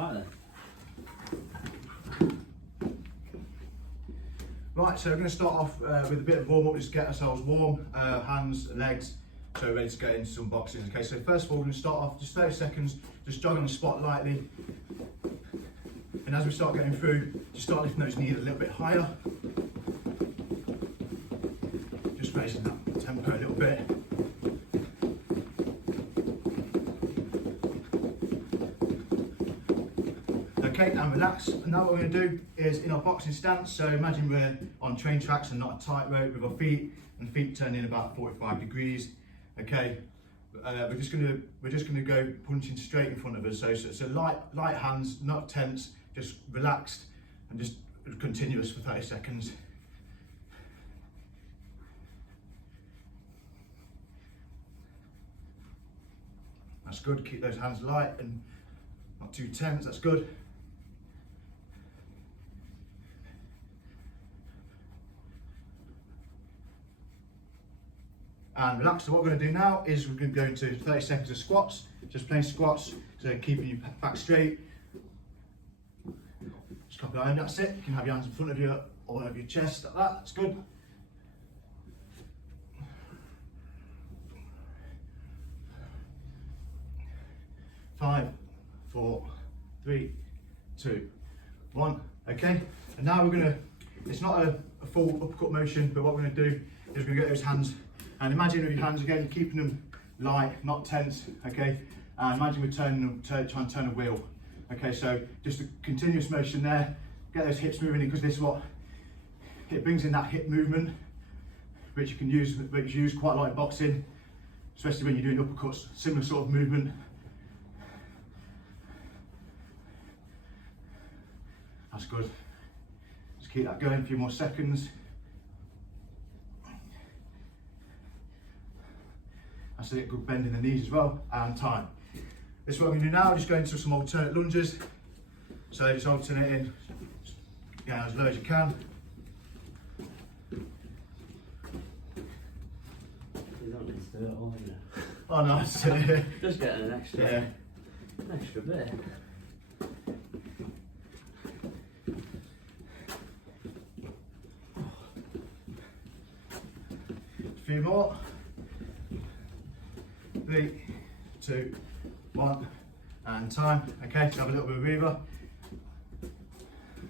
Right then. Right, so we're going to start off with a bit of warm up, just get ourselves warm, hands, legs, so we're ready to get into some boxing. Okay, so first of all, we're going to start off just 30 seconds, just jog on the spot lightly. And as we start getting through, just start lifting those knees a little bit higher. Just raising that tempo a little bit. Okay, and relax. And now what we're going to do is in our boxing stance, so imagine we're on train tracks and not a tightrope with our feet, and feet turned in about 45 degrees. Okay, we're just going to go punching straight in front of us. So light hands, not tense, just relaxed and just continuous for 30 seconds. That's good. Keep those hands light and not too tense. That's good. And relax. So what we're going to do now is we're going to go into 30 seconds of squats, just plain squats, so keeping your back straight. Just cup behind, that's it. You can have your hands in front of you or over your chest, like that, that's good. Five, 4, 3, 2, 1. Okay, and now we're going to, it's not a full uppercut motion, but what we're going to do is we're going to get those hands. And imagine with your hands again, keeping them light, not tense, okay? And imagine we're trying to turn a wheel. Okay, so just a continuous motion there. Get those hips moving in, because this is what, it brings in that hip movement, which you can use, which is used quite a lot in boxing, especially when you're doing uppercuts, similar sort of movement. That's good. Just keep that going, a few more seconds. That's it, good bend in the knees as well, and time. This is what I'm going to do now, just go into some alternate lunges. So just alternating, get as low as you can. You don't need to do it all, you know. Oh no, it's, Just getting an extra bit. A few more. 3, 2, 1, and time. Okay, so have a little bit of breather.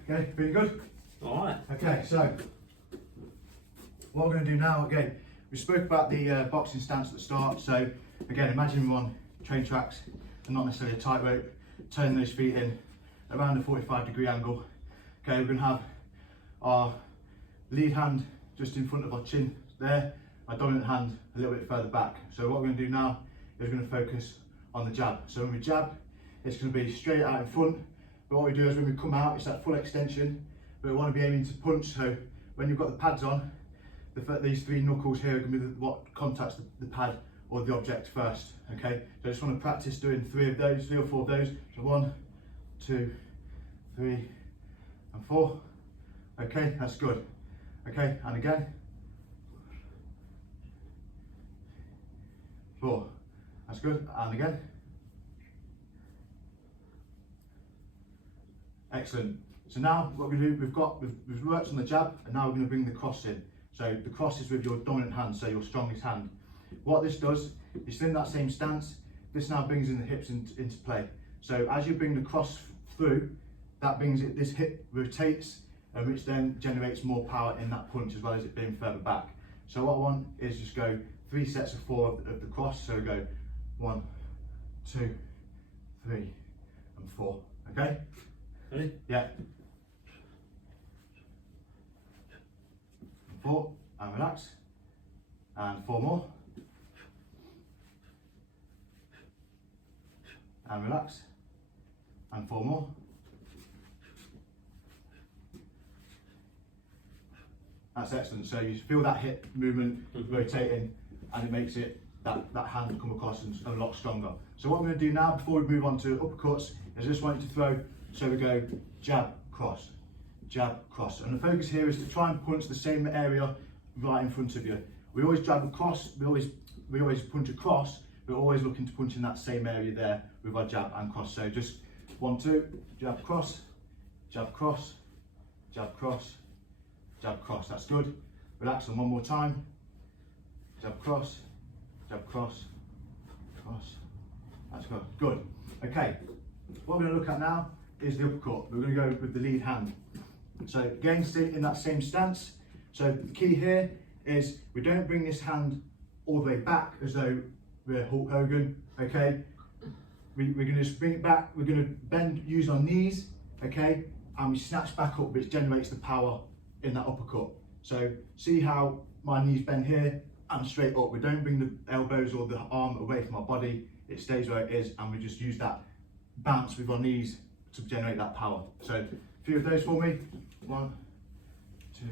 Okay, pretty good? Alright. Okay, so what we're going to do now, again, we spoke about the boxing stance at the start. So again, imagine we're on train tracks and not necessarily a tightrope, turning those feet in around a 45-degree angle. Okay, we're going to have our lead hand just in front of our chin there, our dominant hand a little bit further back. So what we're going to do now is we're going to focus on the jab. So when we jab, it's going to be straight out in front, but what we do is when we come out, it's that full extension, but we want to be aiming to punch. So when you've got the pads on, these 3 knuckles here are going to be what contacts the pad or the object first. Okay, so I just want to practice doing 3 of those, 3 or 4 of those. So 1, 2, 3, and 4. Okay, that's good. Okay, and again. 4. That's good. And again. Excellent. So now what we do, we've worked on the jab, and now we're going to bring the cross in. So the cross is with your dominant hand, so your strongest hand. What this does is still in that same stance. This now brings in the hips into play. So as you bring the cross through, that brings it. This hip rotates, which then generates more power in that punch, as well as it being further back. So what I want is just go 3 sets of 4 of the cross. So go 1, 2, 3, and 4. Okay? Ready? Yeah. 4, and relax. And 4 more. And relax. And 4 more. That's excellent. So you feel that hip movement rotating, and it makes it that hand come across and a lot stronger. So what I'm going to do now, before we move on to uppercuts, is I just want you to throw. So we go jab, cross, and the focus here is to try and punch the same area right in front of you. We always jab across, we always punch across, but we're always looking to punch in that same area there with our jab and cross. So just 1, 2, jab, cross, jab, cross, jab, cross, jab, cross. That's good. Relax and one more time. Jab, cross, cross. That's good. Good. Okay. What we're going to look at now is the uppercut. We're going to go with the lead hand. So again, stay in that same stance. So the key here is we don't bring this hand all the way back as though we're Hulk Hogan. Okay. We're going to just bring it back. We're going to bend, use our knees. Okay. And we snatch back up, which generates the power in that uppercut. So see how my knees bend here and straight up. We don't bring the elbows or the arm away from our body. It stays where it is, and we just use that bounce with our knees to generate that power. So a few of those for me. 1, 2,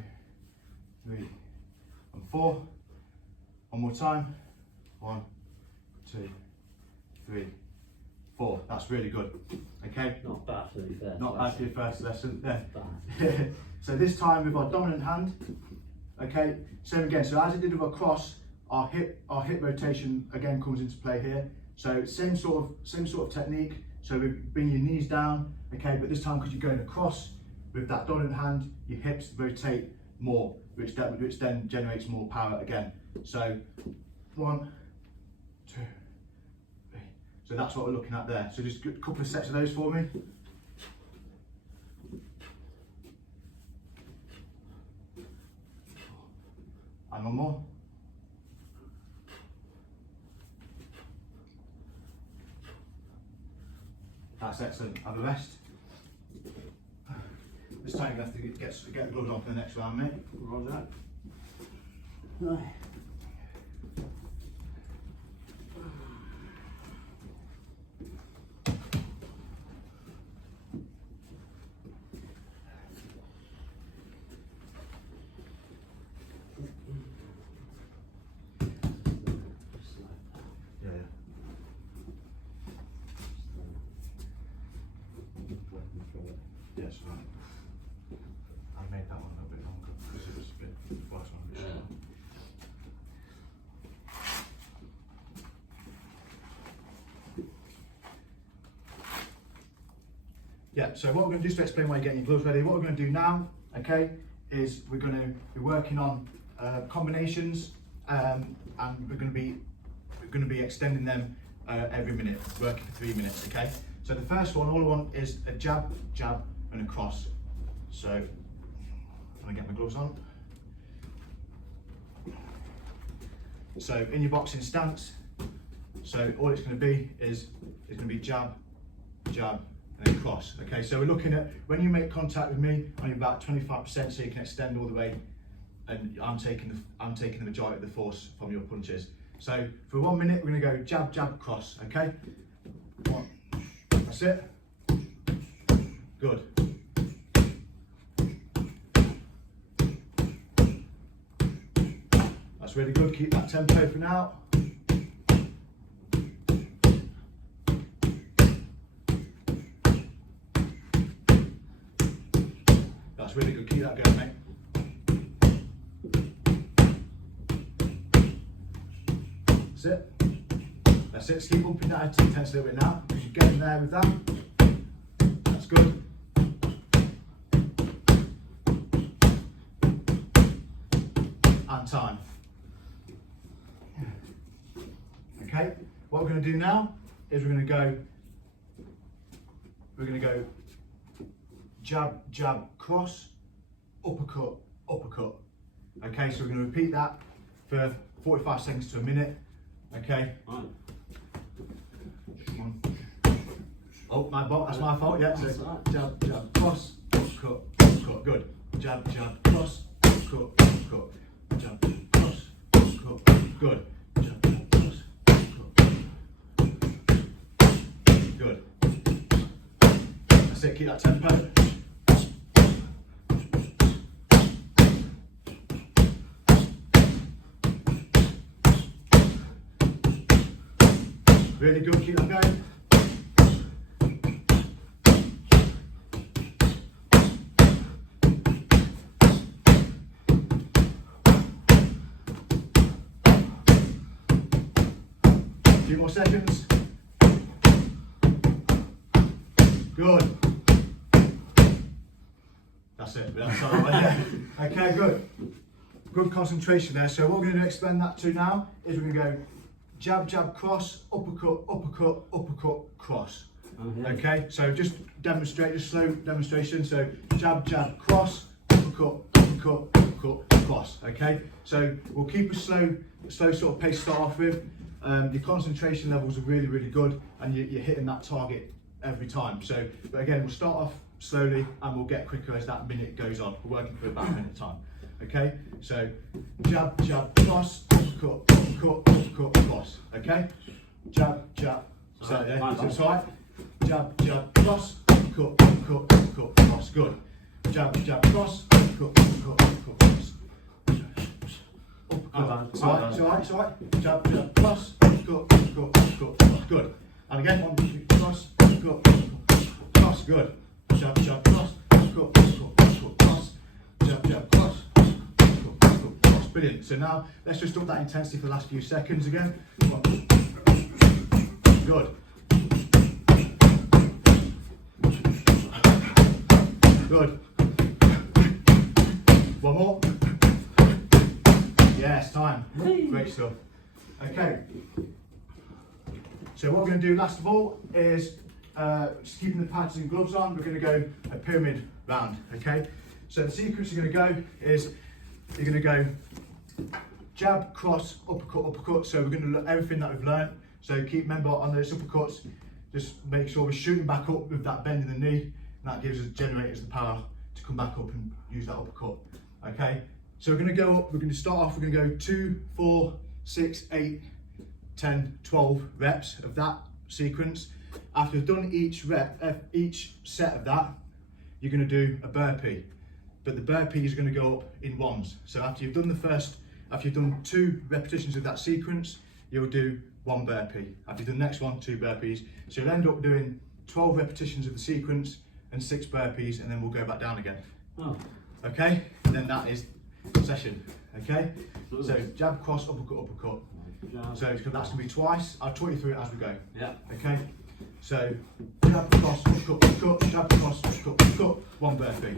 3, and 4. One more time. 1, 2, 3, 4. That's really good. Okay. Not bad for the first. Not bad for your first lesson. Yeah. Bad. So this time with our dominant hand. Okay. Same again. So as it did with our cross, our hip rotation again comes into play here. So same sort of technique. So we bring your knees down. Okay. But this time, because you're going across with that dominant hand, your hips rotate more, which then generates more power again. So 1, 2, 3. So that's what we're looking at there. So just a couple of sets of those for me. And one more. That's excellent. Have a rest. This time you have to get the gloves on for the next round, mate. Roger that. Right. Yes, right. I made that one a little bit longer because it was a bit last one a bit shorter. Yeah, so what we're going to do, just to explain why you're getting your gloves ready, what we're going to do now, okay, is we're going to be working on combinations, and we're going to be extending them every minute, working for 3 minutes, okay? So the first one, all I want is a jab, jab, and a cross. So I'm going to get my gloves on. So in your boxing stance, so all it's going to be is jab, jab, and then cross. Okay, so we're looking at when you make contact with me, I'm about 25%, so you can extend all the way, and I'm taking the majority of the force from your punches. So for 1 minute, we're going to go jab, jab, cross. Okay, 1. That's it. Good. That's really good. Keep that tempo for now. That's really good. Keep that going, mate. That's it. That's it. Just keep upping that intensity a little bit now, because you're getting there with that. That's good. And time. Okay. What we're going to do now is we're going to go jab, jab, cross, uppercut, uppercut. Okay. So we're going to repeat that for 45 seconds to a minute. Okay. Right. Oh, that's my fault, yeah. So Right. jab, jab, cross, uppercut, uppercut. Good. Jab, jab, cross, uppercut, uppercut. Jab, cross, uppercut. Good. Jab, jab, cross, uppercut. Good. That's it, keep that tempo. Really good, keep that going. A few more seconds. Good. That's it. That's all right. Okay, good. Good concentration there. So what we're going to expand that to now is we're going to go jab, jab, cross, uppercut, uppercut, uppercut, cross. Okay, so just demonstrate, just slow demonstration. So jab, jab, cross, uppercut, uppercut, uppercut, cross. Okay, so we'll keep a slow sort of pace to start off with. Your concentration levels are really, really good, and you're hitting that target every time. So, but again, we'll start off slowly and we'll get quicker as that minute goes on. We're working for about a minute time. Okay, so jab, jab, cross, uppercut, uppercut, uppercut, cross. Okay, jab, jab. So that's right. Jab, jab, cross, uppercut, uppercut, uppercut, cross. Good. Jab, jab, cross, uppercut, uppercut, uppercut, cross. Uppercut. It's alright. Jab, jab, cross, uppercut, uppercut, uppercut, cross. Good. And again, 1, 2, cross, uppercut, uppercut, cross. Good. Jab, jab, cross, uppercut, uppercut, uppercut, cross. Jab, jab, cross, uppercut, uppercut, cross. Brilliant. So now let's just up that intensity for the last few seconds again. Good. Good. One more. Yes, time. Great stuff. Okay. So what we're going to do last of all is just keeping the pads and gloves on. We're going to go a pyramid round. Okay. So the sequence you're going to go is you're going to go jab, cross, uppercut, uppercut. So we're going to look everything that we've learned. So remember on those uppercuts, just make sure we're shooting back up with that bend in the knee. And that generates the power to come back up and use that uppercut. Okay, so we're going to go up, we're going to start off, we're going to go 2, 4, 6, 8, 10, 12 reps of that sequence. After you've done each set of that, you're going to do a burpee. But the burpee is going to go up in ones. So after you've done 2 repetitions of that sequence, you'll do 1 burpee. After you've done the next one, 2 burpees. So you'll end up doing 12 repetitions of the sequence and 6 burpees, and then we'll go back down again. Oh. Okay, and then that is the session. Okay, so jab, cross, uppercut, uppercut. So that's going to be twice. I'll talk you through it as we go. Yeah. Okay, so jab, cross, uppercut, uppercut, jab, cross, uppercut, uppercut, 1 burpee.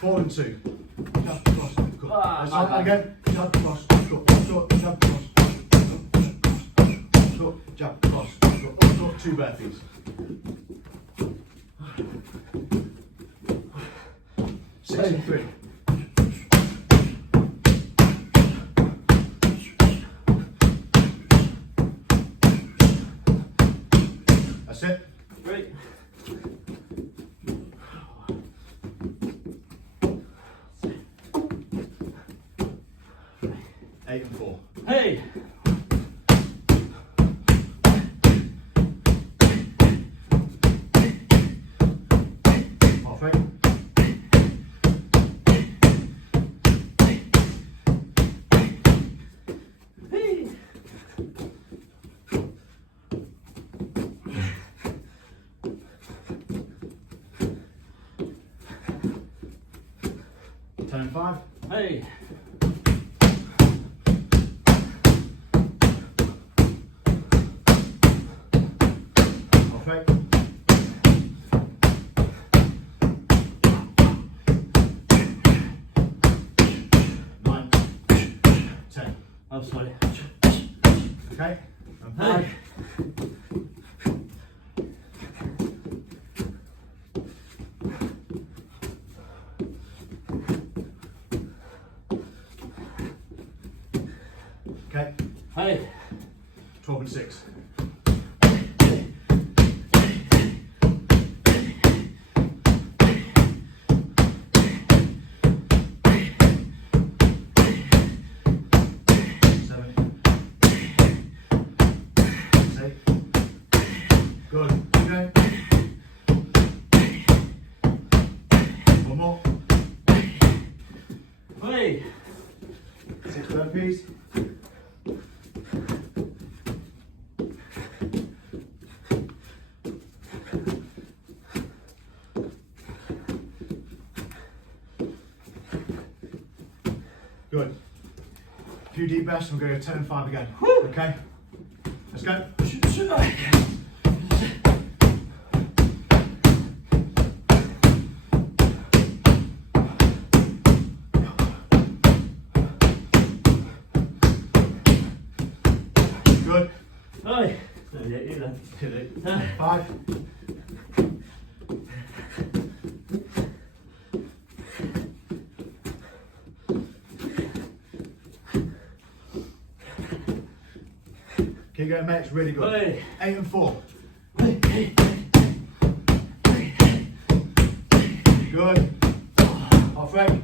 4 and 2. Jab, cross, uppercut. Let's start that again. Jab, cross, uppercut, uppercut, jab, cross, uppercut, jab, cross, uppercut, uppercut, 2 burpees. 6 and 3. That's it. Great. 8 and 4. Hey. Halfway. Hey. 10 and 5. Hey. Halfway. 9, 10. Oh, sorry. Okay. And 5. Okay. Hey. 12 and 6. Good. Okay. One more. Hey. 6 burpees. Good. A few deep breaths and we'll go to 10 and 5 again. Okay? Let's go. Did it. 5. Keep going, mate. It's really good. Hey. 8 and 4. Good. Off right.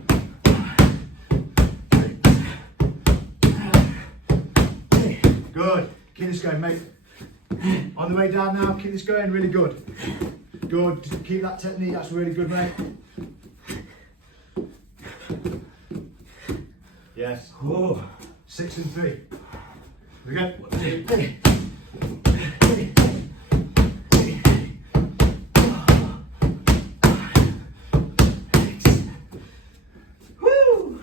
Good. Keep this going, mate. On the way down now, keep this going, really good. Good. Just keep that technique, that's really good, mate. Yes. Whoa. 6 and 3. Here we go. Woo!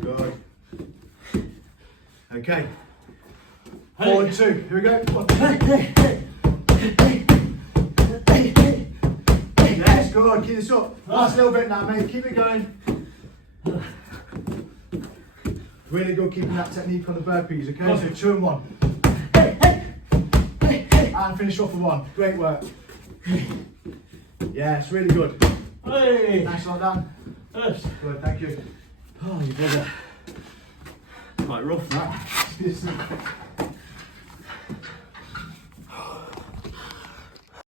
Good. Okay. 4 and 2. Here we go. Yes, good. Keep this up. Last little bit now, mate. Keep it going. Really good keeping that technique on the burpees, okay? So 2 and 1. And finish off with 1. Great work. Yes, really good. Hey. Nice like that. Yes. Good, thank you. Oh, you bugger. Quite rough that.